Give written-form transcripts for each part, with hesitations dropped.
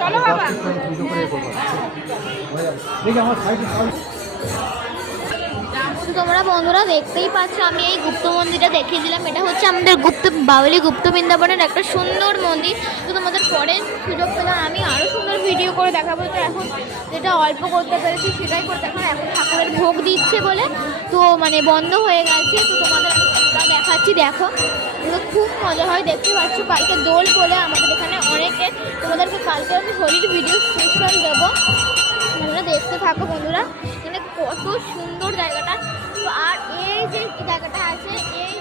চলো বাবা। তোমরা বন্ধুরা দেখতেই পাচ্ছ, আমি এই গুপ্ত মন্দিরটা দেখিয়ে দিলাম। এটা হচ্ছে আমাদের বাউলি গুপ্ত বৃন্দাবনের একটা সুন্দর মন্দির। তো তোমাদের পরে সুযোগ পেলাম আমি আরও সুন্দর ভিডিও করে দেখাবো। তো এখন যেটা অল্প করতে পেরেছি সেটাই করতে, এখন ঠাকুরের ভোগ দিচ্ছে বলে তো মানে বন্ধ হয়ে গেছে। তো তোমাদের আমি দেখাচ্ছি, দেখো খুব মজা হয়, দেখতে পাচ্ছ। কালকে দোল বলে আমাদের এখানে অনেকে, তোমাদেরকে কালকে আমি হোলির ভিডিও স্পেশাল দেবো, তোমরা দেখতে থাকো বন্ধুরা। মানে কত সুন্দর জায়গাটা। তো আর এই যে জায়গাটা আছে, এই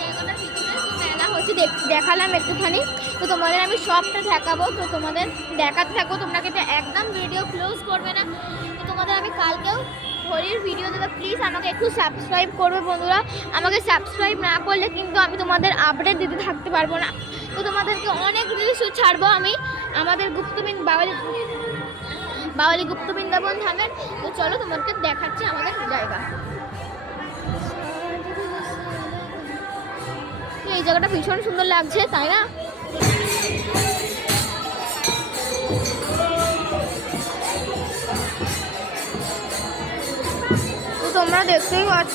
জায়গাটার ভিতরে তো মেলা হচ্ছে, দেখালাম একটুখানি। তো তোমাদের আমি সবটা দেখাবো, তো তোমাদের দেখাতে থাকবো, তোমরা কিন্তু একদম ভিডিও ক্লোজ করবে না। তো তোমাদের আমি কালকেও হোলির ভিডিও দেবো, প্লিজ আমাকে একটু সাবস্ক্রাইব করবে বন্ধুরা। আমাকে সাবস্ক্রাইব না করলে কিন্তু আমি তোমাদের আপডেট দিতে থাকতে পারবো না। তো তোমাদেরকে অনেক রিলস ছাড়বো আমি আমাদের বাউলি গুপ্ত বৃন্দাবন ধামের। তো চলো তোমাদেরকে দেখাচ্ছি আমাদের জায়গা। এই জায়গাটা ভীষণ সুন্দর লাগছে, তাই না? তো তোমরা দেখতেই পাচ্ছ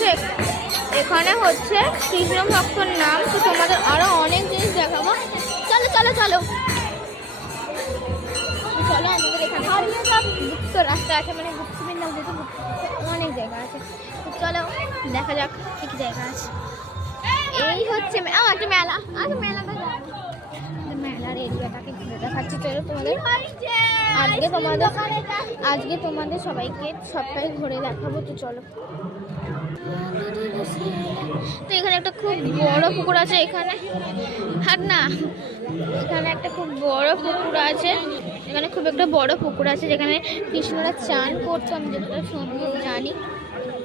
এখানে হচ্ছে কৃষ্ণ ভক্তর নাম। তো তোমাদের আরো অনেক জিনিস দেখাবো, চলো চলো চলো চলো। আমাদের এখানে সব গুপ্ত রাস্তা আছে, মানে গুপ্ত বৃন্দাবন যেহেতু অনেক জায়গা আছে। তো চলো দেখা যাক কি কি জায়গা আছে। এই হচ্ছে একটা মেলা, আচ্ছা মেলাটা মেলার এরিয়াটাকে ঘুরে দেখাচ্ছি। চলো তোমাদের আজকে তোমাদের সবাইকে সবটাই ঘুরে দেখাবো। তো চলো। তো এখানে একটা খুব বড় পুকুর আছে, এখানে হাট না, এখানে একটা খুব বড় পুকুর আছে। এখানে খুব একটা বড় পুকুর আছে যেখানে কৃষ্ণরা চান করতো, আমি যতটা সম্ভব জানি।